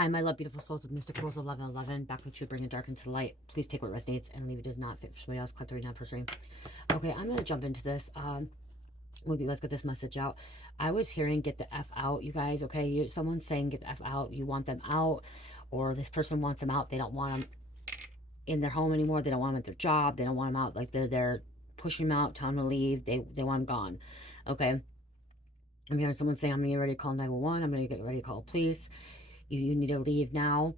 Hi, my love, beautiful souls of Mysticals 1111. Back with you, bringing dark into the light. Please take what resonates and leave it does not fit for somebody else. Collect the read person. Okay, I'm going to jump into this. Let's get this message out. I was hearing get the F out, you guys. Okay, someone's saying get the F out. You want them out, or this person wants them out. They don't want them in their home anymore. They don't want them at their job. They don't want them out. Like they're pushing them out, telling them to leave. They want them gone. Okay. I'm hearing someone saying, I'm going to get ready to call 911. I'm going to get ready to call police. You need to leave now.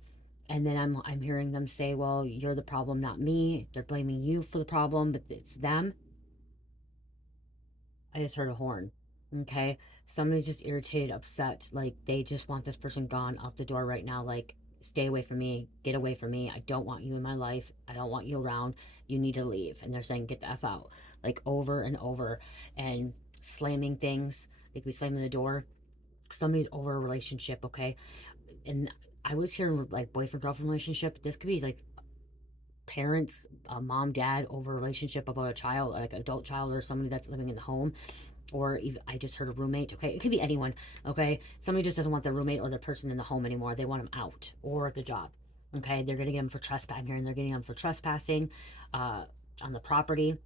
And then I'm hearing them say, well, you're the problem, not me. They're blaming you for the problem, but it's them. I just heard a horn. Okay. Somebody's just irritated, upset. Like they just want this person gone out the door right now. Like, stay away from me. Get away from me. I don't want you in my life. I don't want you around. You need to leave. And they're saying, get the F out. Like over and over. And slamming things. They could be slamming the door. Somebody's over a relationship, okay? And I was hearing like boyfriend girlfriend relationship. This could be like parents, mom dad over a relationship about a child, like adult child or somebody that's living in the home, or even I just heard a roommate. Okay, it could be anyone. Okay, somebody just doesn't want their roommate or the person in the home anymore. They want them out or at the job. Okay, they're getting them for trespassing here, and they're getting them for trespassing on the property.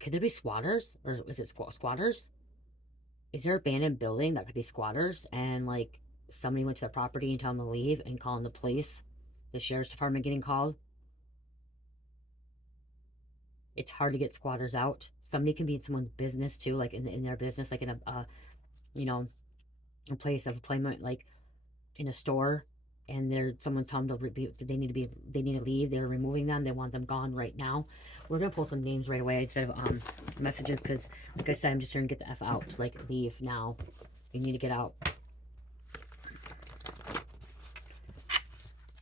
Could there be squatters, or is it squatters? Is there abandoned building that could be squatters, and like somebody went to the property and told them to leave and calling the police, the sheriff's department getting called? It's hard to get squatters out. Somebody can be in someone's business too, like in their business, like in a you know, a place of employment, like in a store, and someone's telling them they need to leave. They're removing them. They want them gone right now. We're gonna pull some names right away instead of messages, because like I said, I'm just trying to get the F out. Like, leave now. You need to get out.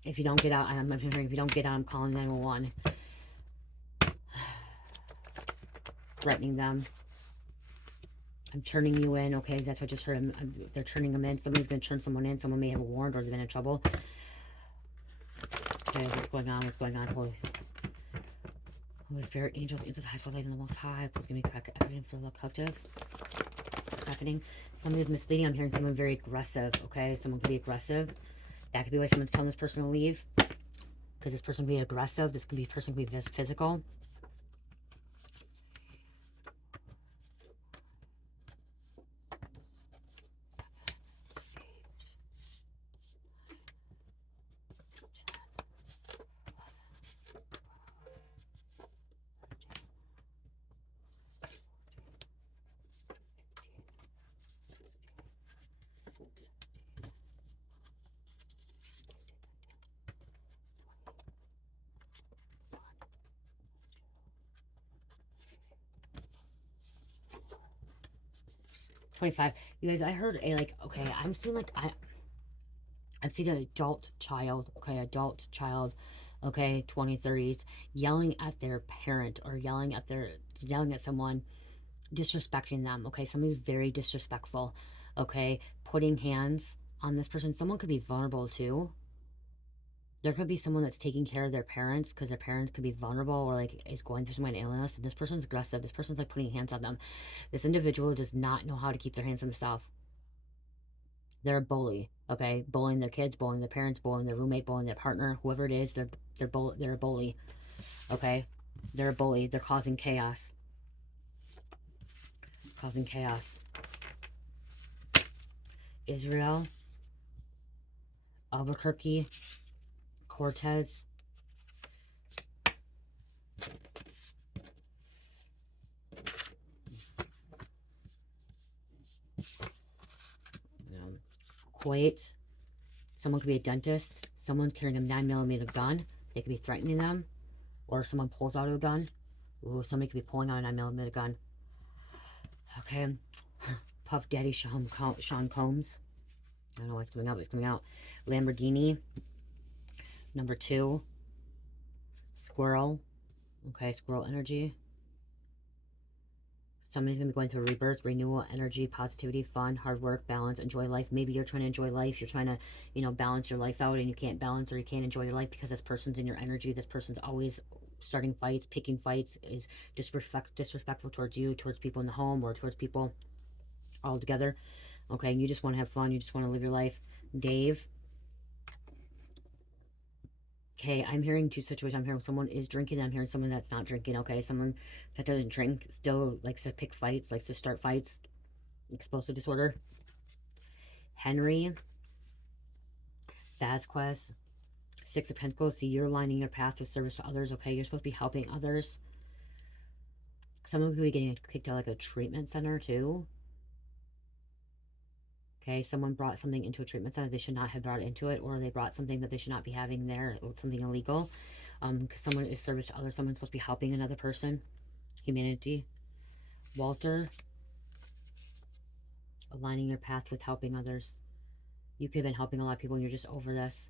If you don't get out, I'm hearing if you don't get out, I'm calling 911. Threatening them. I'm turning you in, okay? That's what I just heard. They're turning them in. Somebody's going to turn someone in. Someone may have a warrant or they've been in trouble. Okay, what's going on? What's going on? Holy Spirit, angels, angels, high, light, and the Most High. Please give me crack everything for the captive. What's happening? Somebody's misleading. I'm hearing someone very aggressive, okay? Someone could be aggressive. That could be why someone's telling this person to leave. Because this person could be aggressive. This could be person could be physical. 25. You guys, I heard a, like, okay, I'm seeing, like, I've seen an adult child, okay, 20s, 30s, yelling at their parent or yelling at someone, disrespecting them, okay? Somebody's very disrespectful, okay? Putting hands on this person. Someone could be vulnerable too. There could be someone that's taking care of their parents because their parents could be vulnerable or like is going through some kind of illness, and this person's aggressive. This person's like putting hands on them. This individual does not know how to keep their hands on themselves. They're a bully, okay? Bullying their kids, bullying their parents, bullying their roommate, bullying their partner, whoever it is. They're a bully, okay? They're a bully. They're causing chaos. Causing chaos. Israel, Albuquerque, Cortez. Kuwait. Someone could be a dentist. Someone's carrying a 9mm gun. They could be threatening them. Or someone pulls out a gun. Ooh, somebody could be pulling out a 9mm gun. Okay. Puff Daddy Sean Combs. I don't know what's coming out, but it's coming out. Lamborghini. Number 2. Squirrel. Okay, squirrel energy. Somebody's going to be going through a rebirth, renewal, energy, positivity, fun, hard work, balance, enjoy life. Maybe you're trying to enjoy life. You're trying to, you know, balance your life out, and you can't balance or you can't enjoy your life because this person's in your energy. This person's always starting fights, picking fights, is disrespectful towards you, towards people in the home, or towards people all together. Okay, you just want to have fun. You just want to live your life. Dave. Okay, I'm hearing two situations. I'm hearing someone is drinking. I'm hearing someone that's not drinking. Okay, someone that doesn't drink still likes to pick fights, likes to start fights. Explosive disorder. Henry. Vasquez. Six of Pentacles. See, you're aligning your path with service to others. Okay, you're supposed to be helping others. Someone could be getting kicked out like a treatment center too. Okay, someone brought something into a treatment center they should not have brought into it, or they brought something that they should not be having there, something illegal. Because someone is service to others, someone's supposed to be helping another person. Humanity. Walter. Aligning your path with helping others. You could have been helping a lot of people and you're just over this.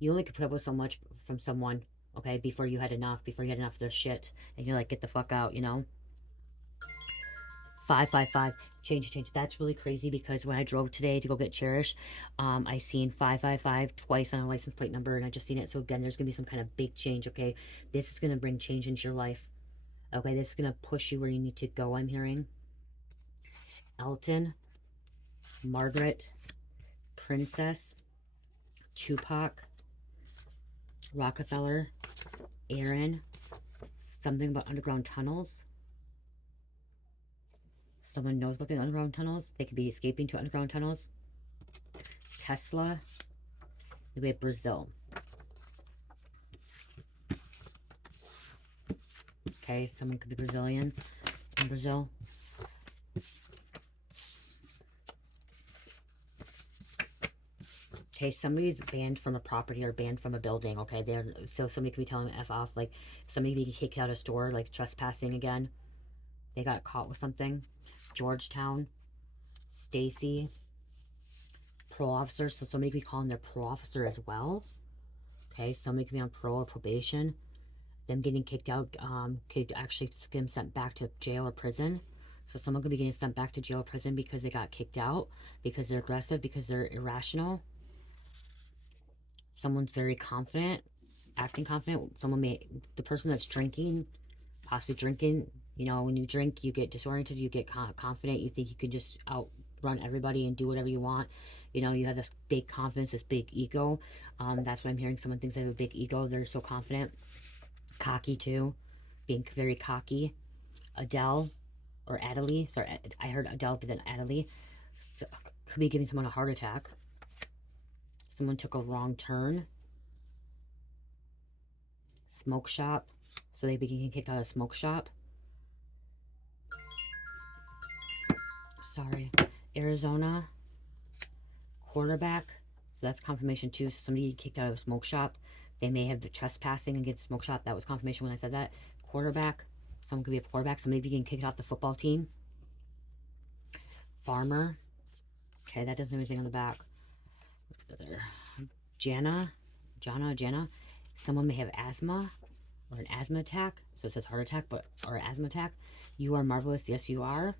You only could put up with so much from someone, okay, before you had enough of their shit. And you're like, get the fuck out, you know? 555. Change. That's really crazy because when I drove today to go get Cherish, I seen 555 twice on a license plate number and I just seen it. So again, there's gonna be some kind of big change, okay? This is gonna bring change into your life. Okay, this is gonna push you where you need to go, I'm hearing. Elton, Margaret, Princess, Tupac, Rockefeller, Aaron, something about underground tunnels. Someone knows about the underground tunnels. They could be escaping to underground tunnels. Tesla. We have Brazil. Okay, someone could be Brazilian in Brazil. Okay, somebody's banned from a property or banned from a building. Okay, so somebody could be telling them F off. Like somebody could be kicked out of a store, like trespassing again. They got caught with something. Georgetown. Stacy. Parole officer. So somebody could be calling their parole officer as well. Okay, somebody could be on parole or probation. Them getting kicked out could actually get them sent back to jail or prison. So someone could be getting sent back to jail or prison because they got kicked out, because they're aggressive, because they're irrational. Someone's very confident, acting confident. The person that's drinking, possibly drinking, you know, when you drink, you get disoriented, you get confident, you think you can just outrun everybody and do whatever you want. You know, you have this big confidence, this big ego. That's what I'm hearing. Someone thinks they have a big ego. They're so confident. Cocky too, being very cocky. Adele or Adelie. Sorry, I heard Adele, but then Adelie. So, could be giving someone a heart attack. Someone took a wrong turn. Smoke shop. So they be getting kicked out of smoke shop. Sorry. Arizona. Quarterback. So that's confirmation too. So somebody kicked out of a smoke shop. They may have been trespassing against the smoke shop. That was confirmation when I said that. Quarterback. Someone could be a quarterback. Somebody be getting kicked off the football team. Farmer. Okay, that doesn't have anything on the back. Jana. Someone may have asthma or an asthma attack. So it says heart attack, or asthma attack. You are marvelous. Yes, you are.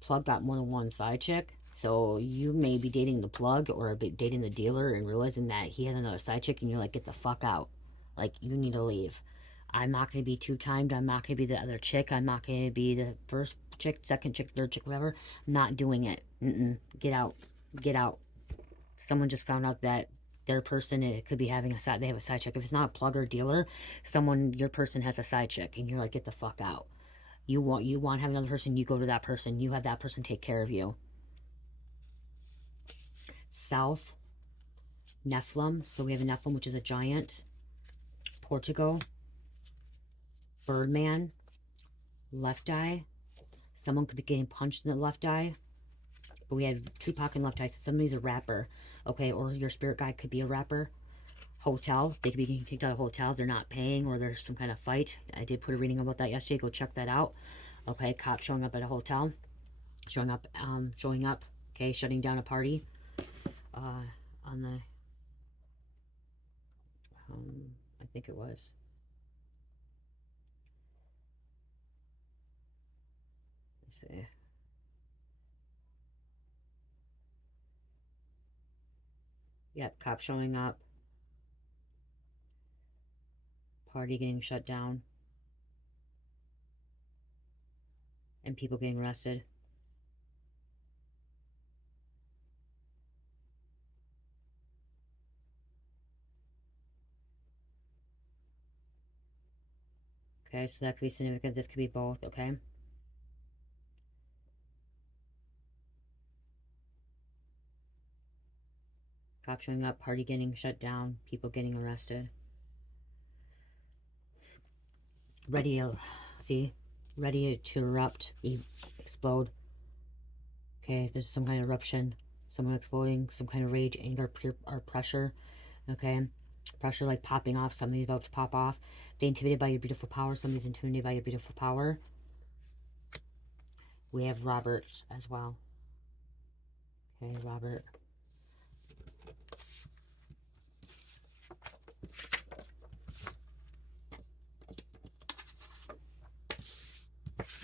Plug got more than one side chick. So you may be dating the plug or dating the dealer and realizing that he has another side chick and you're like, get the fuck out. Like, you need to leave. I'm not going to be two-timed. I'm not going to be the other chick. I'm not going to be the first chick, second chick, third chick, whatever. I'm not doing it. Get out. Get out. Someone just found out that their person, it could be having they have a side chick. If it's not a plug or dealer, your person has a side chick and you're like, get the fuck out. You want to have another person, you go to that person. You have that person take care of you. South. Nephilim. So we have a Nephilim, which is a giant. Portugal. Birdman. Left eye. Someone could be getting punched in the left eye. But we have Tupac in left eye. So somebody's a rapper. Okay, or your spirit guide could be a rapper. Hotel. They could be getting kicked out of hotel. They're not paying or there's some kind of fight. I did put a reading about that yesterday. Go check that out. Okay, cop showing up at a hotel. Showing up. Okay, shutting down a party. On the I think it was. Let's see. Yep, cop showing up. Party getting shut down. And people getting arrested. Okay, so that could be significant. This could be both, okay? Cops showing up, party getting shut down, people getting arrested. Ready to, see? Ready to erupt, explode. Okay, there's some kind of eruption. Someone exploding, some kind of rage, anger, or pressure. Okay? Pressure like popping off, somebody's about to pop off. They intimidated by your beautiful power, somebody's intimidated by your beautiful power. We have Robert as well. Okay, Robert.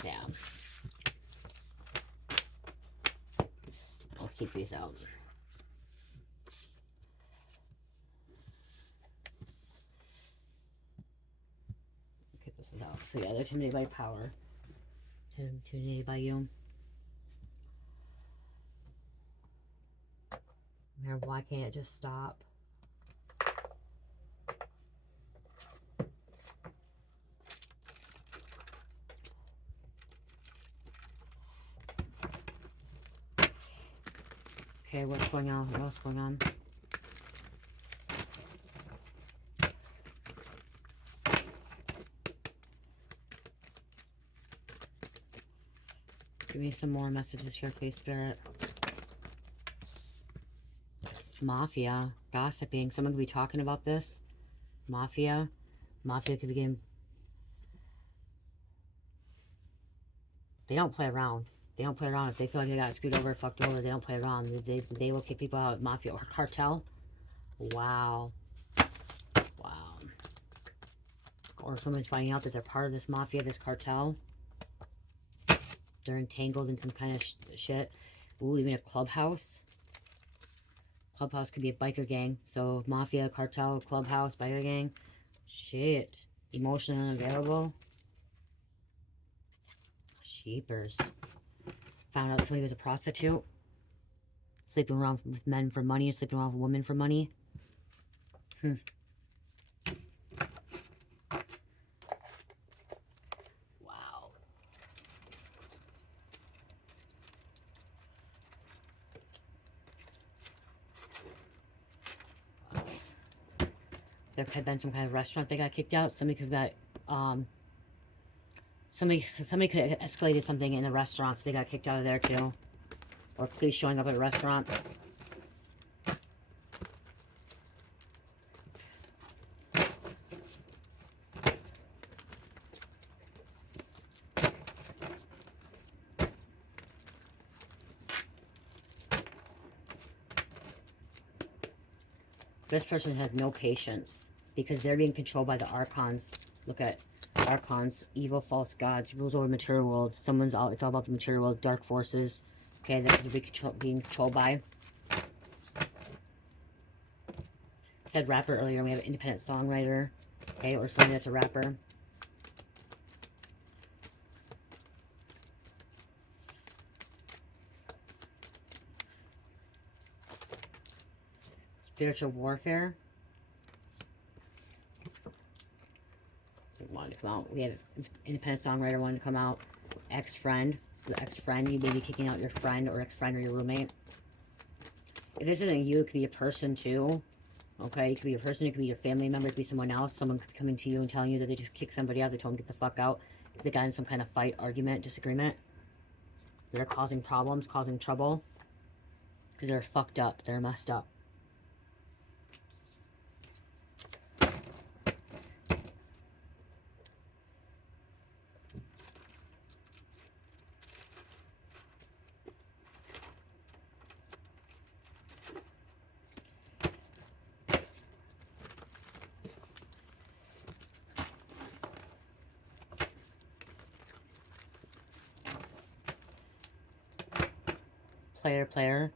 Yeah. I'll keep these out. Get this one out. So yeah, they're intimidated by power. Intimidated by you. Why can't it just stop? Okay, what's going on? What else is going on? Give me some more messages here, please, Spirit. Mafia. Gossiping. Someone could be talking about this. Mafia. Mafia could be getting... They don't play around. They don't play around. If they feel like they got screwed over, fucked over, they don't play around. They will kick people out. Mafia or cartel. Wow. Wow. Or someone's finding out that they're part of this mafia, this cartel. They're entangled in some kind of shit. Ooh, even a clubhouse. Clubhouse could be a biker gang. So, mafia, cartel, clubhouse, biker gang. Shit. Emotionally unavailable. Sheepers. Found out somebody was a prostitute. Sleeping around with men for money. Sleeping around with women for money. Wow. There could have been some kind of restaurant they got kicked out. Somebody could have got, somebody could have escalated something in the restaurant, so they got kicked out of there too. Or police showing up at a restaurant. This person has no patience because they're being controlled by the archons. Look at archons, evil, false gods, rules over material world. Someone's all, it's all about the material world, dark forces. Okay, this is being controlled by. Said rapper earlier. We have an independent songwriter. Okay, or somebody that's a rapper. Spiritual warfare. Wanted to come out. We had an independent songwriter wanted to come out. Ex-friend. So the ex-friend, you may be kicking out your friend or ex-friend or your roommate. If this isn't you, it could be a person too. Okay, it could be a person, it could be your family member, it could be someone else. Someone could be coming to you and telling you that they just kicked somebody out. They told them to get the fuck out because they got in some kind of fight, argument, disagreement. They're causing problems, causing trouble. Because they're fucked up. They're messed up. Player.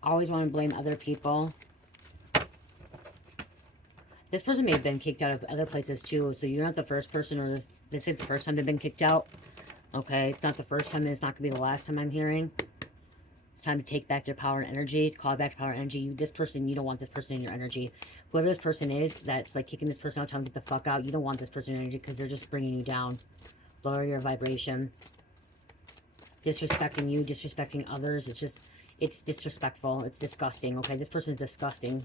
Always want to blame other people. This person may have been kicked out of other places too, so you're not the first person, or this is the first time they've been kicked out. Okay, it's not the first time, and it's not going to be the last time I'm hearing. It's time to take back your power and energy, call back your power and energy. This person, you don't want this person in your energy. Whoever this person is that's like kicking this person out, telling them to get the fuck out, you don't want this person in your energy because they're just bringing you down. Lower your vibration. Disrespecting you, disrespecting others. It's disrespectful. It's disgusting, okay? This person is disgusting.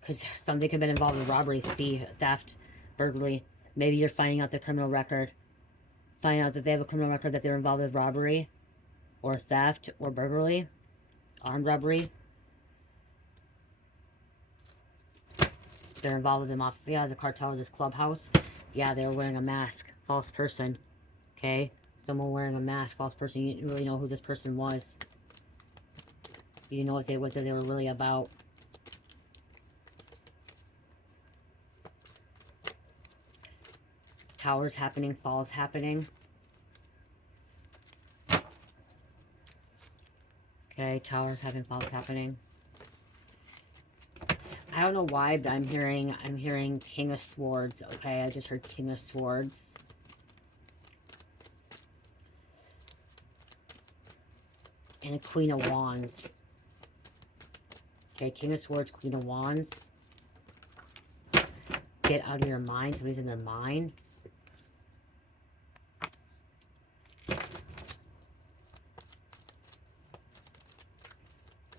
Because something could have been involved with robbery, thief, theft, burglary. Maybe you're finding out their criminal record. Finding out that they have a criminal record, that they're involved with robbery, or theft, or burglary, armed robbery. They're involved with the Mafia, the cartel, this clubhouse. Yeah, they were wearing a mask. False person. Okay? Someone wearing a mask. False person. You didn't really know who this person was. You didn't know what they were really about. Towers happening. Falls happening. Okay, towers happening. Falls happening. I don't know why, but I'm hearing King of Swords. Okay, I just heard King of Swords. And a Queen of Wands. Okay, King of Swords, Queen of Wands. Get out of your mind. Somebody's in their mind.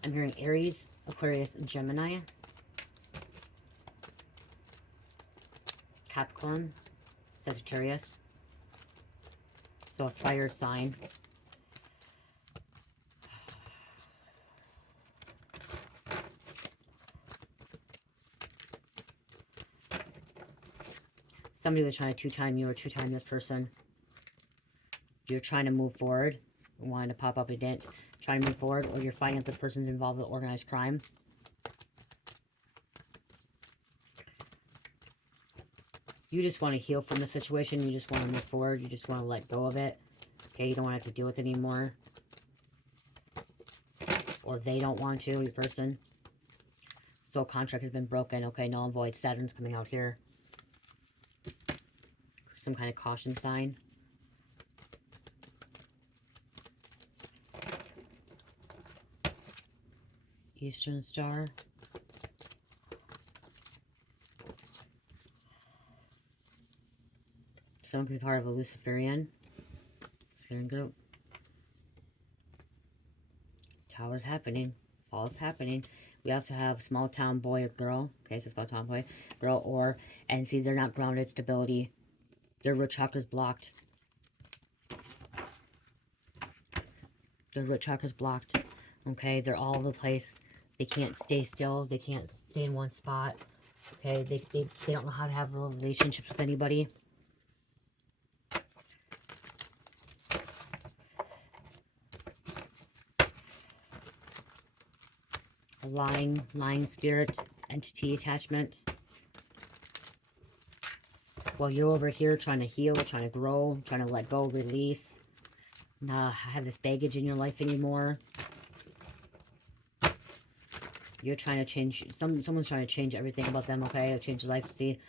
I'm hearing Aries, Aquarius, and Gemini. Capricorn, Sagittarius. So a fire sign. Somebody was trying to two-time you or two-time this person. You're trying to move forward. Wanting to pop up a dent. Trying to move forward, or you're finding out this person's involved with organized crime. You just want to heal from the situation. You just want to move forward. You just want to let go of it. Okay, you don't want to have to deal with it anymore. Or they don't want to, your person. Soul contract has been broken. Okay, null and void. Saturn's coming out here. Some kind of caution sign. Eastern Star. Someone could be part of a Luciferian group. Towers happening. Falls happening. We also have small town boy or girl. Okay, so small town boy, girl, or, and see, they're not grounded. Stability. Their root chakra's blocked. Their root chakra's blocked. Okay, they're all over the place. They can't stay still. They can't stay in one spot. Okay, they don't know how to have relationships with anybody. A lying spirit, entity attachment. While you're over here trying to heal, trying to grow, trying to let go, release. Not have this baggage in your life anymore. You're trying to change, someone's trying to change everything about them, okay? Change your life. See,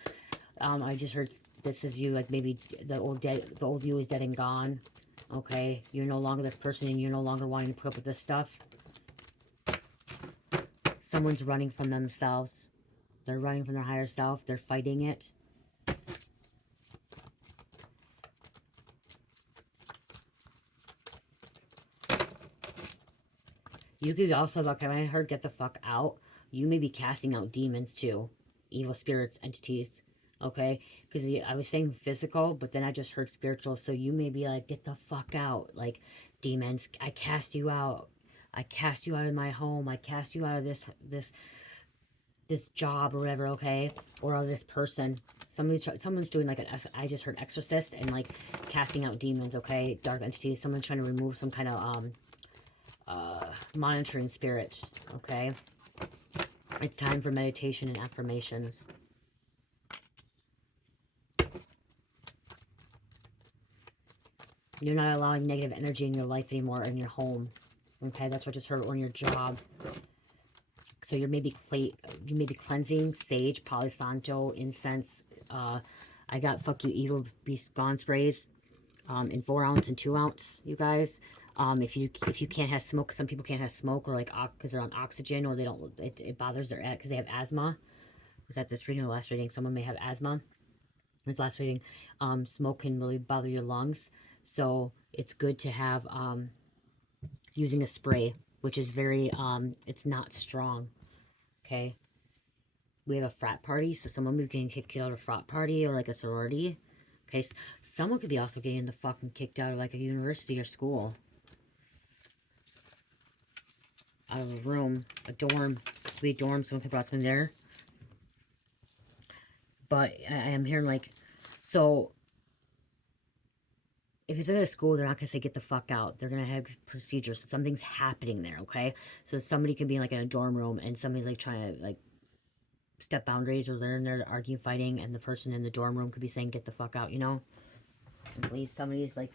I just heard this is you, like maybe the old you is dead and gone. Okay, you're no longer this person and you're no longer wanting to put up with this stuff. Someone's running from themselves. They're running from their higher self. They're fighting it. You could also, like I heard, get the fuck out. You may be casting out demons too. Evil spirits, entities. Okay? Because I was saying physical, but then I just heard spiritual. So you may be like, get the fuck out. Like, demons, I cast you out. I cast you out of my home. I cast you out of this job or whatever, okay? Or of this person. Someone's doing like I just heard exorcist and like casting out demons, okay? Dark entities. Someone's trying to remove some kind of monitoring spirit, okay? It's time for meditation and affirmations. You're not allowing negative energy in your life anymore, in your home, okay? That's what I just heard, on your job. So you're maybe cleansing sage, Palo Santo, incense. I got fuck you evil, be gone sprays in 4 ounce and 2 ounce, you guys. If you can't have smoke, some people can't have smoke, or like because they're on oxygen, or they don't, it bothers their, because they have asthma. Was that this reading or last reading? Someone may have asthma. This last reading, smoke can really bother your lungs, so it's good to have using a spray, which is very it's not strong. Okay, we have a frat party, so someone would be getting kicked out of a frat party or like a sorority. Okay, someone could be also getting the fucking kicked out of like a university or school, out of a room, a dorm. Could be a dorm. Someone could brought something there. But I am hearing like, so if it's at a school, they're not going to say get the fuck out. They're going to have procedures. So something's happening there, okay? So somebody can be like in a dorm room and somebody's like trying to like step boundaries, or they're in there arguing, fighting, and the person in the dorm room could be saying get the fuck out, you know? I believe somebody's like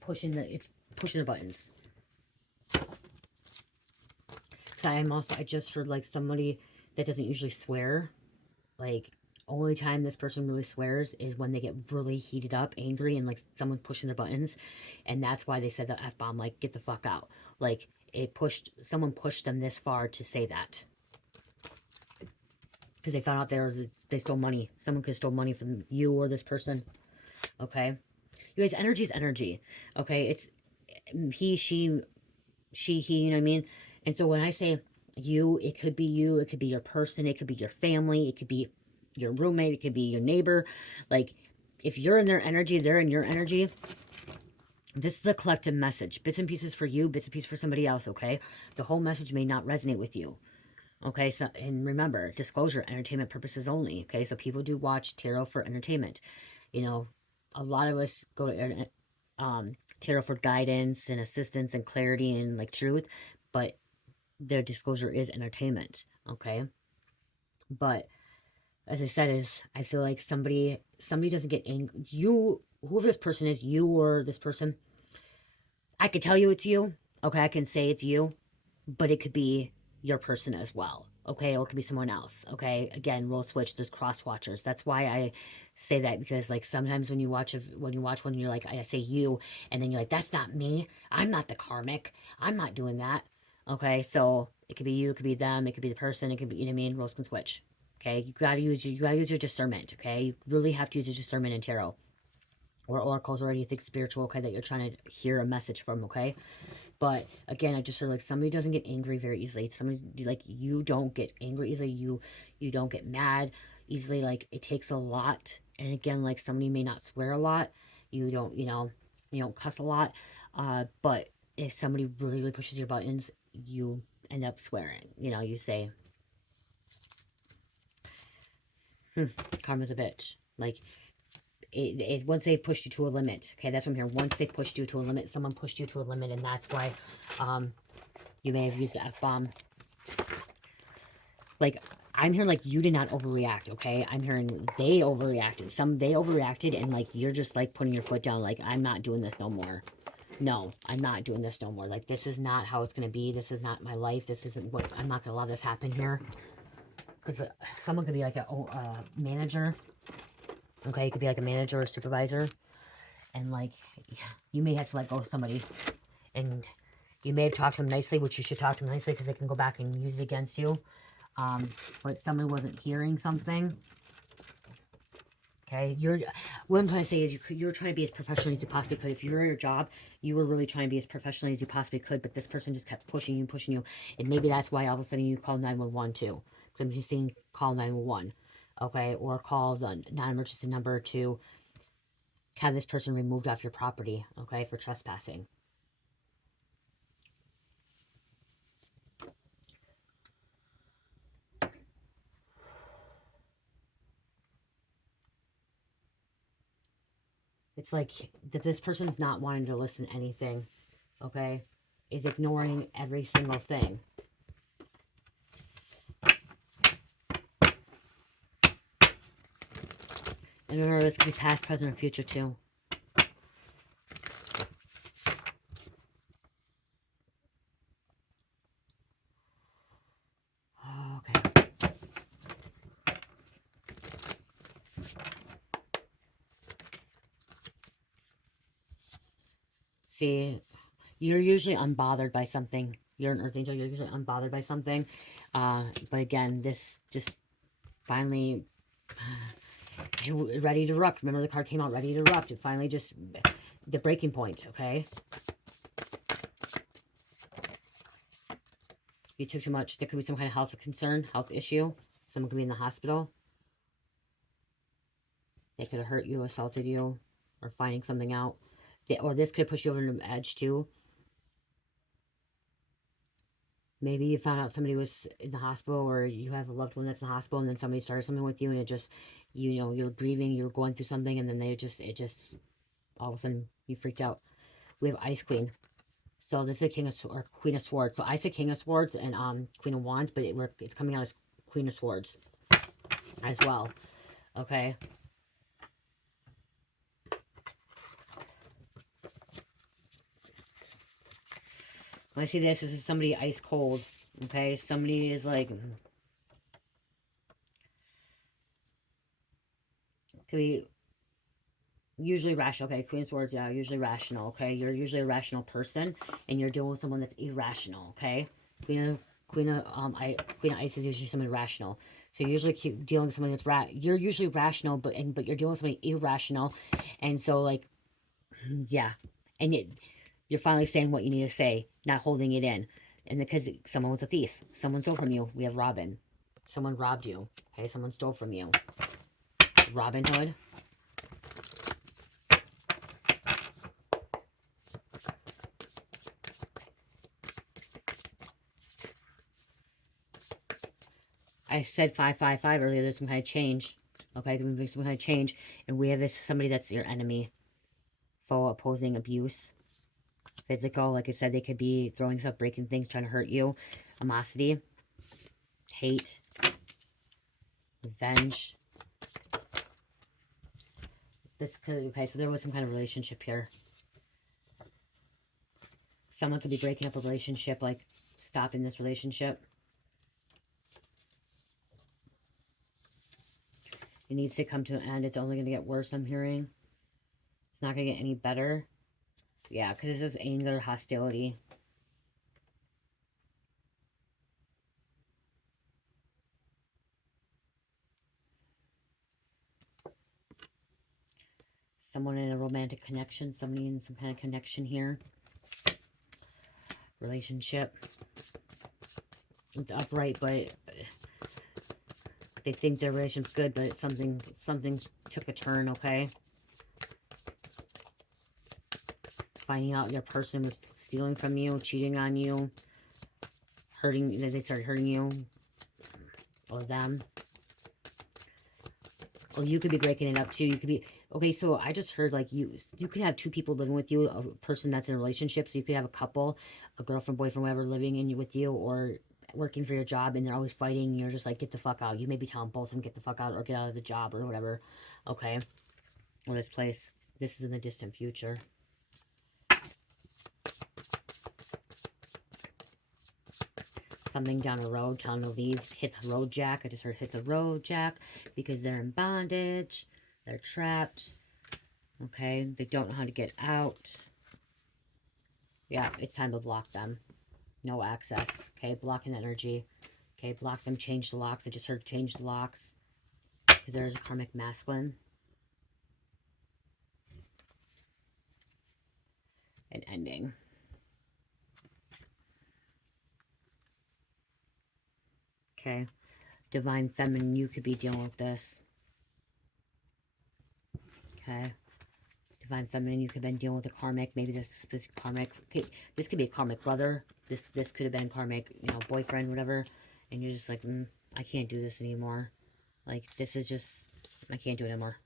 pushing the buttons. Because I just heard like somebody that doesn't usually swear, like, only time this person really swears is when they get really heated up, angry, and like someone pushing their buttons. And that's why they said the F-bomb, like, get the fuck out. Like, someone pushed them this far to say that. Because they found out they stole money. Someone could have stole money from you or this person. Okay? You guys, energy is energy. Okay? It's he, she, he, you know what I mean? And so when I say you, it could be your person, it could be your family, it could be your roommate, it could be your neighbor. Like, if you're in their energy, they're in your energy. This is a collective message. Bits and pieces for you, bits and pieces for somebody else, okay? The whole message may not resonate with you. Okay, so, and remember, disclosure, entertainment purposes only. Okay, so people do watch tarot for entertainment. You know, a lot of us go to tarot for guidance and assistance and clarity and like truth, but their disclosure is entertainment. Okay, but as I said, is I feel like somebody doesn't get angry. You, whoever this person is, you or this person, I could tell you it's you. Okay, I can say it's you, but it could be your person as well. Okay, or it could be someone else. Okay, again, role switch. There's cross watchers. That's why I say that, because like sometimes when you watch one, you're like, I say you, and then you're like, that's not me. I'm not the karmic. I'm not doing that. Okay, so it could be you, it could be them, it could be the person, it could be, you know what I mean. Roles can switch. Okay, you gotta use your discernment. Okay, you really have to use your discernment in tarot or oracles or anything spiritual. Okay, that you're trying to hear a message from. Okay, but again, I just heard like somebody doesn't get angry very easily. Somebody, like, you don't get angry easily. You don't get mad easily. Like, it takes a lot. And again, like, somebody may not swear a lot. You don't, you don't cuss a lot. But if somebody really, really pushes your buttons, you end up swearing. You know, you say, karma's a bitch. Like, once they pushed you to a limit, okay, that's what I'm hearing. Once they pushed you to a limit, someone pushed you to a limit, and that's why you may have used the F-bomb. Like, I'm hearing like you did not overreact, okay? I'm hearing they overreacted. They overreacted, and like you're just like putting your foot down, like, I'm not doing this no more. No, I'm not doing this no more. Like, this is not how it's gonna be. This is not my life. This isn't what, I'm not gonna allow this happen here. Because someone could be like a manager. Okay, it could be like a manager or supervisor, and like you may have to let go of somebody, and you may have talked to them nicely, which you should talk to them nicely because they can go back and use it against you. But somebody wasn't hearing something. Okay, what I'm trying to say is you're trying to be as professional as you possibly could. If you're at your job, you were really trying to be as professional as you possibly could, but this person just kept pushing you and pushing you, and maybe that's why all of a sudden you call 911 too. Because I'm just saying call 911, okay, or call the non-emergency number to have this person removed off your property, okay, for trespassing. It's like that this person's not wanting to listen to anything, okay, is ignoring every single thing. And remember, this could be past, present, or future too. Okay. See, You're usually unbothered by something. You're an earth angel. You're usually unbothered by something. But again, this just finally ready to erupt. Remember the card came out ready to erupt. It finally just the breaking point. Okay. You took too much. There could be some kind of health concern, health issue. Someone could be in the hospital. They could have hurt you, assaulted you, or finding something out. Or this could push you over the edge too. Maybe you found out somebody was in the hospital, or you have a loved one that's in the hospital, and then somebody started something with you, and it just, you know, you're grieving, you're going through something, and then it just, all of a sudden, you freaked out. We have Ice Queen. So this is a King of or Queen of Swords. So I said King of Swords and Queen of Wands, but it's coming out as Queen of Swords as well. Okay. When I see this is somebody ice cold. Okay, somebody is like, could be usually rational. Okay, Queen of Swords, yeah, usually rational. Okay, you're usually a rational person, and you're dealing with someone that's irrational. Okay, Queen of Ice is usually someone rational. So you're usually dealing with someone that's you're usually rational, but you're dealing with somebody irrational, and so like, yeah, and you're finally saying what you need to say, not holding it in. And because someone was a thief, someone stole from you. We have Robin. Someone robbed you. Okay, someone stole from you. Robin Hood. I said 555 earlier. There's some kind of change. Okay, there's some kind of change, and we have this somebody that's your enemy, foe, opposing, abuse, physical. Like I said, they could be throwing stuff, breaking things, trying to hurt you. Animosity, hate, revenge. This could, okay, so there was some kind of relationship here. Someone could be breaking up a relationship, like stopping this relationship. It needs to come to an end. It's only going to get worse, I'm hearing. It's not going to get any better. Yeah, because this is anger, hostility. Someone in a romantic connection. Somebody in some kind of connection here. Relationship. It's upright, but they think their relationship's good, but something took a turn, okay? Finding out your person was stealing from you, cheating on you, hurting, they started hurting you, or them. Or you could be breaking it up too. You could be, okay, so I just heard like you could have two people living with you, a person that's in a relationship, so you could have a couple, a girlfriend, boyfriend, whatever, living in with you, or working for your job, and they're always fighting, and you're just like, get the fuck out. You maybe tell them both of them, get the fuck out, or get out of the job, or whatever, okay? Or this place. This is in the distant future. Something down the road, telling them to leave, hit the road, Jack. I just heard hit the road, Jack, because they're in bondage, they're trapped, okay? They don't know how to get out. Yeah, it's time to block them. No access, okay? Blocking energy, okay? Block them, change the locks. I just heard change the locks, because there's a karmic masculine. An ending. Okay, divine feminine, you could be dealing with this. Okay, divine feminine, you could have been dealing with a karmic. Maybe this karmic. Okay, this could be a karmic brother. This could have been karmic, you know, boyfriend, whatever. And you're just like, I can't do this anymore. Like this is just, I can't do it anymore.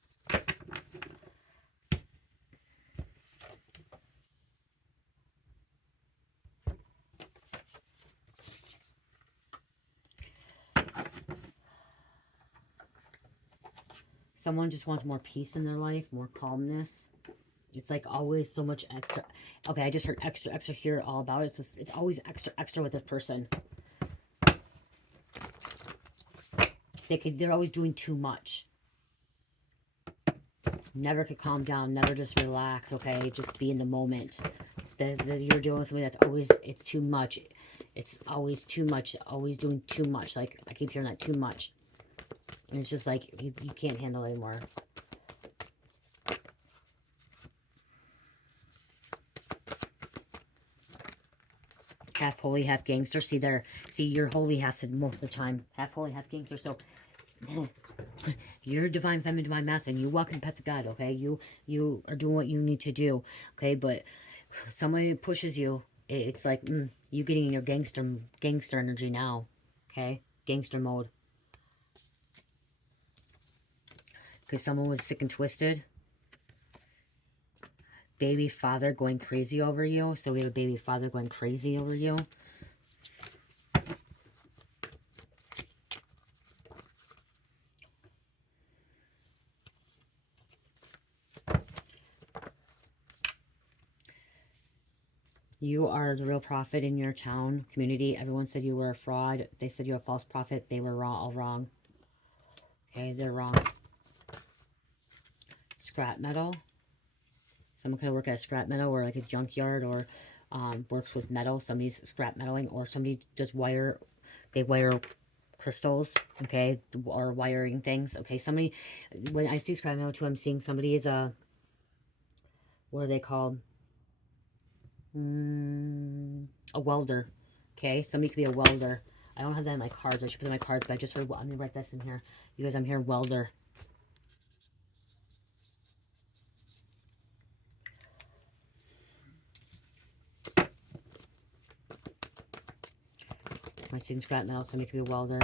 Someone just wants more peace in their life, more calmness. It's like always so much extra. Okay, I just heard extra here all about it. So it's always extra with this person. They're always doing too much. Never could calm down, never just relax, okay? Just be in the moment. That you're dealing with somebody that's always, it's too much. It's always too much, always doing too much. Like, I keep hearing that, too much. And it's just like, you can't handle it anymore. Half holy, half gangster. See there. See, you're holy half most of the time. Half holy, half gangster. So, you're divine feminine, divine masculine. You walk in the path of God, okay? You are doing what you need to do, okay? But somebody pushes you. It's like, you getting in your gangster energy now, okay? Gangster mode. Because someone was sick and twisted. Baby father going crazy over you. So we have a baby father going crazy over you. You are the real prophet in your town, community. Everyone said you were a fraud. They said you were a false prophet. They were wrong, all wrong. Okay, they're wrong. Scrap metal. Someone could work at a scrap metal or like a junkyard, or works with metal. Somebody's scrap metaling, or somebody just they wire crystals, okay, or wiring things. Okay, somebody, when I see scrap metal too, I'm seeing somebody is what are they called? A welder. Okay, somebody could be a welder. I don't have that in my cards. I should put it in my cards, but I just heard, I'm gonna write this in here. You guys, I'm hearing welder. I'm seeing scrap metal. Somebody could be a welder.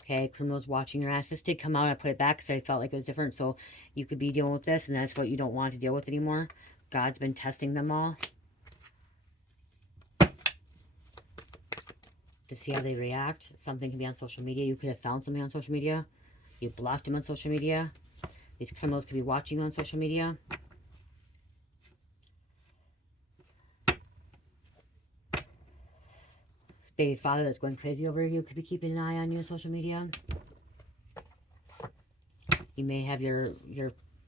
Okay, criminals watching your ass. This did come out. I put it back because I felt like it was different. So you could be dealing with this, and that's what you don't want to deal with anymore. God's been testing them all to see how they react. Something can be on social media. You could have found something on social media. You blocked them on social media. These criminals could be watching you on social media. Baby father that's going crazy over you could be keeping an eye on you on social media. You may have your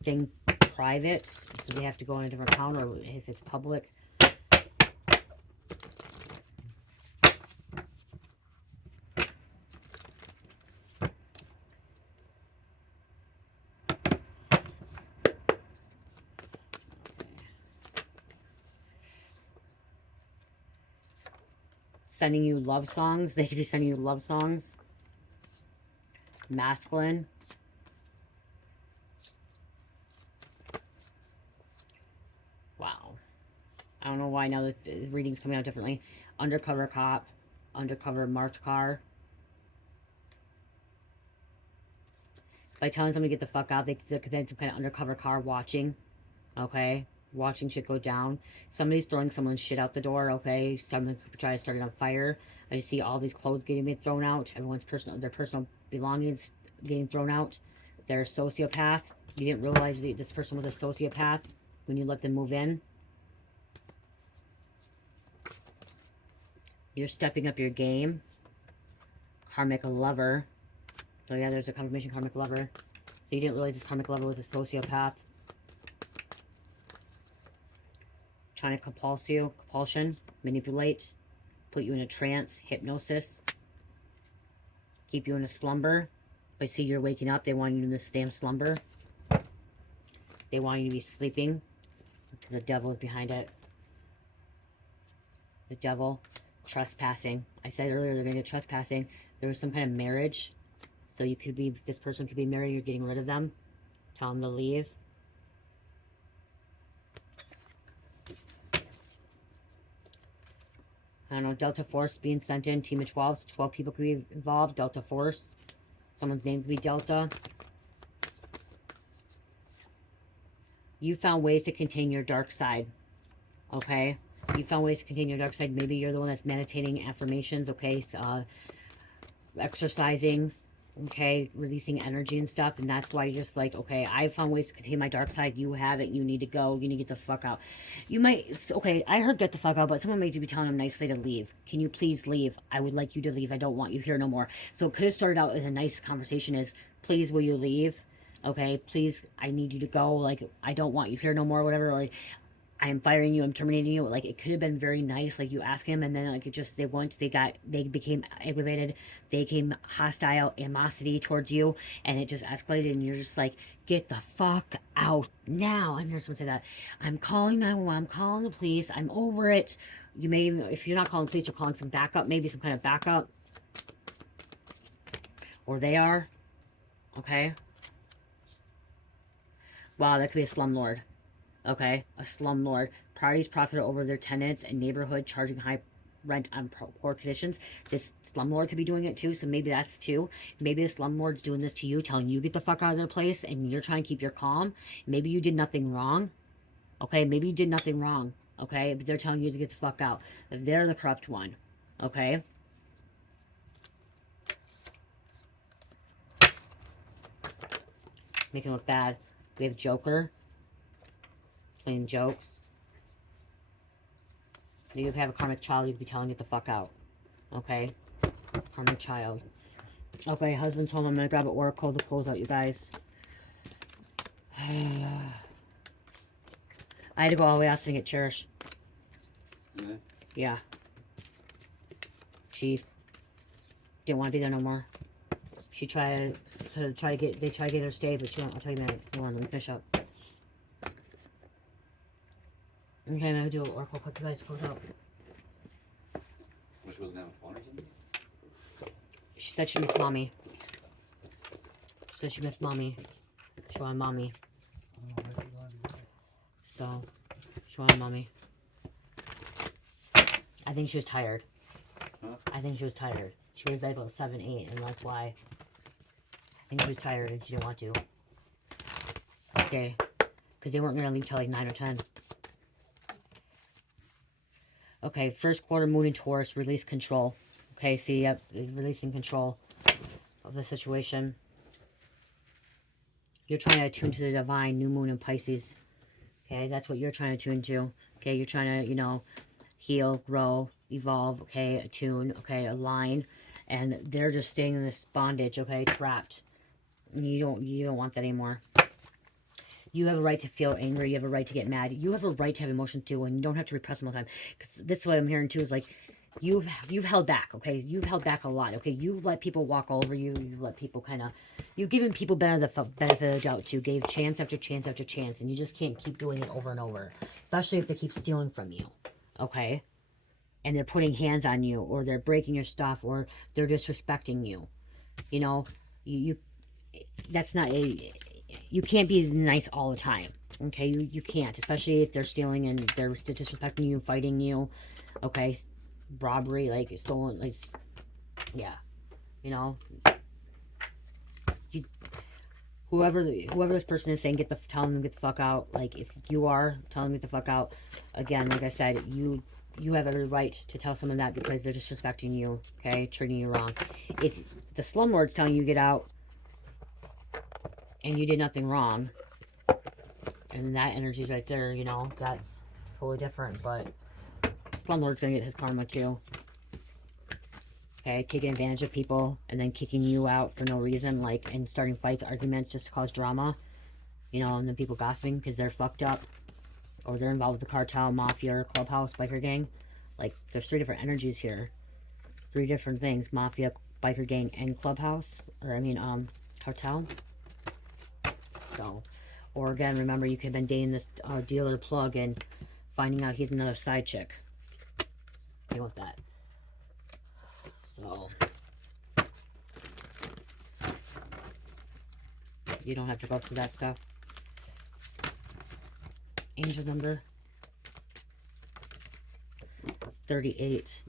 thing private, so they have to go on a different account, or if it's public. Sending you love songs. They could be sending you love songs. Masculine. Wow. I don't know why now the reading's coming out differently. Undercover cop. Undercover marked car. By telling someone to get the fuck out, they could be some kind of undercover car watching. Okay? Watching shit go down. Somebody's throwing someone's shit out the door, okay? Someone could try to start it on fire. I see all these clothes getting thrown out. Everyone's their personal belongings getting thrown out. They're a sociopath. You didn't realize that this person was a sociopath when you let them move in. You're stepping up your game. Karmic lover. So yeah, there's a confirmation karmic lover. So you didn't realize this karmic lover was a sociopath. Trying to compulsion, manipulate, put you in a trance, hypnosis, keep you in a slumber. I see you're waking up. They want you in this damn slumber. They want you to be sleeping. The devil is behind it. The devil. Trespassing. I said earlier they're going to get trespassing. There was some kind of marriage. So you could be, this person could be married. You're getting rid of them. Tell them to leave. I don't know, Delta Force being sent in, team of 12. So 12 people could be involved. Delta Force. Someone's name could be Delta. You found ways to contain your dark side. Okay? You found ways to contain your dark side. Maybe you're the one that's meditating, affirmations, okay? Exercising, okay? Releasing energy and stuff. And that's why you're just like, okay, I found ways to contain my dark side. You have it. You need to go. You need to get the fuck out. You might, okay, I heard get the fuck out, but someone may be telling him nicely to leave. Can you please leave? I would like you to leave. I don't want you here no more. So it could have started out as a nice conversation as, please, will you leave? Okay, please, I need you to go. Like, I don't want you here no more, whatever. Like, I am firing you, I'm terminating you. Like, it could have been very nice, like you ask him, and then like it just, they became aggravated, they became hostile, animosity towards you, and it just escalated, and you're just like, get the fuck out now. I'm here someone say that. I'm calling 911, I'm calling the police, I'm over it. You may, if you're not calling the police, you're calling some backup, maybe some kind of backup. Or they are. Okay. Wow, that could be a slumlord. Okay, a slumlord. Parties profit over their tenants and neighborhood, charging high rent on poor conditions. This slumlord could be doing it too, so maybe that's too. Maybe this slumlord's doing this to you, telling you get the fuck out of their place, and you're trying to keep your calm. Maybe you did nothing wrong. Okay, maybe you did nothing wrong. Okay, but they're telling you to get the fuck out. They're the corrupt one. Okay. Making it look bad. We have Joker. Playing jokes. You have a karmic child, you could be telling get the fuck out. Okay? Karmic child. Okay, husband's home. I'm gonna grab an oracle to close out, you guys. I had to go all the way out to get Cherish. Really? Yeah. She didn't want to be there no more. She tried to get, they tried to get her to stay, but she don't. I'll tell you in a minute. Hold on, let me finish up. Okay, I'm gonna do an oracle quick, you guys, close out. She wasn't having fun or something? She said she missed mommy. She said she missed mommy. She wanted mommy. So, she wanted mommy. I think she was tired. Huh? I think she was tired. She was bed about 7, 8, and that's why. I think she was tired and she didn't want to. Okay. Because they weren't going to leave till like 9 or 10. Okay, first quarter moon in Taurus, release control. Okay, see, yep, releasing control of the situation. You're trying to attune to the divine, new moon in Pisces. Okay, that's what you're trying to attune to. Okay, you're trying to, you know, heal, grow, evolve, okay, attune, okay, align. And they're just staying in this bondage, okay, trapped. You don't want that anymore. You have a right to feel angry. You have a right to get mad. You have a right to have emotions too, and you don't have to repress them all the time. That's what I'm hearing too. Is like you've held back. Okay, you've held back a lot. Okay, you've let people walk over you. You've let people kind of. You've given people benefit of the doubt too. Gave chance after chance after chance, and you just can't keep doing it over and over. Especially if they keep stealing from you. Okay, and they're putting hands on you, or they're breaking your stuff, or they're disrespecting you. You know, you that's not a. You can't be nice all the time. Okay, you can't, especially if they're stealing and they're disrespecting you, fighting you. Okay, robbery, like stolen, like, yeah, you know, you, whoever this person is saying, tell them to get the fuck out. Like, if you are, tell them to get the fuck out. Again, like I said, you have every right to tell someone that because they're disrespecting you. Okay, treating you wrong. If the slumlord's telling you to get out and you did nothing wrong, and that energy's right there, you know, that's totally different. But slumlord's gonna get his karma too. Okay, taking advantage of people and then kicking you out for no reason, like, and starting fights, arguments just to cause drama, you know, and then people gossiping because they're fucked up or they're involved with the cartel, mafia, or clubhouse, biker gang. Like, there's 3 different energies here. 3 different things: mafia, biker gang, and clubhouse, or I mean, cartel. So, or again, remember, you could have been dating this dealer plug and finding out he's another side chick. Deal with that. So, you don't have to go through that stuff. Angel number 38.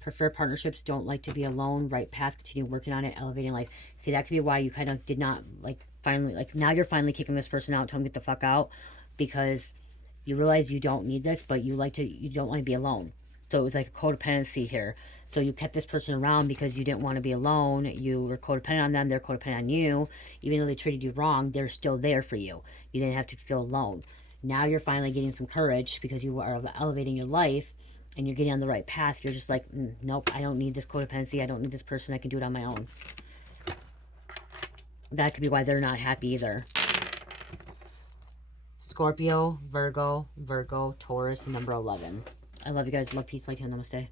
Prefer partnerships, don't like to be alone. Right path, continue working on it, elevating life. See, that could be why you kind of did not, like, finally, like, now you're finally kicking this person out, telling them to get the fuck out, because you realize you don't need this, but you don't want to be alone. So it was like a codependency here. So you kept this person around because you didn't want to be alone. You were codependent on them. They're codependent on you. Even though they treated you wrong, they're still there for you. You didn't have to feel alone. Now you're finally getting some courage because you are elevating your life and you're getting on the right path. You're just like, nope, I don't need this codependency. I don't need this person. I can do it on my own. That could be why they're not happy either. Scorpio, Virgo, Taurus, and number 11. I love you guys. Love, peace, light, and namaste.